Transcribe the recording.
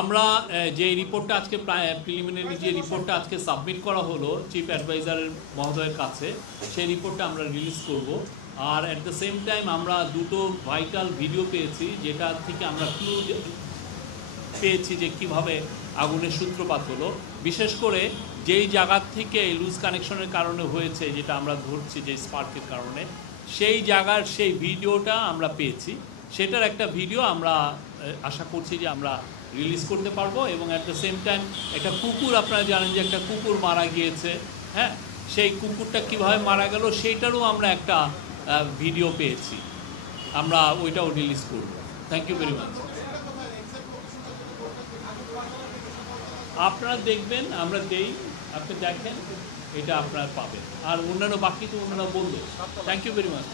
আমরা যে রিপোর্টটা আজকে প্রিলিমিনারি যে রিপোর্টটা আজকে সাবমিট করা হলো চিফ অ্যাডভাইজারের মহোদয়ের কাছে, সেই রিপোর্টটা আমরা রিলিজ করব। আর অ্যাট দ্য সেম টাইম আমরা দুটো ভাইটাল ভিডিও পেয়েছি, যেটা থেকে আমরা ক্লু পেয়েছি যে কীভাবে আগুনের সূত্রপাত হলো। বিশেষ করে যেই জায়গার থেকে লুজ কানেকশনের কারণে হয়েছে, যেটা আমরা ধরছি যে স্পার্কের কারণে, সেই জায়গার সেই ভিডিওটা আমরা পেয়েছি। সেটার একটা ভিডিও আমরা আশা করছি যে আমরা রিলিজ করতে পারবো। এবং অ্যাট দ্য সেম টাইম একটা কুকুর, আপনারা জানেন যে একটা কুকুর মারা গিয়েছে, হ্যাঁ, সেই কুকুরটা কীভাবে মারা গেল সেইটারও আমরা একটা ভিডিও পেয়েছি, আমরা ওইটাও রিলিজ করব। Thank you very much. আপনারা দেখবেন, আমরা দেই, আপনি দেখেন, এটা আপনারা পাবেন। আর অন্যান্য বাকি তো অন্যান্য বললো। Thank you very much.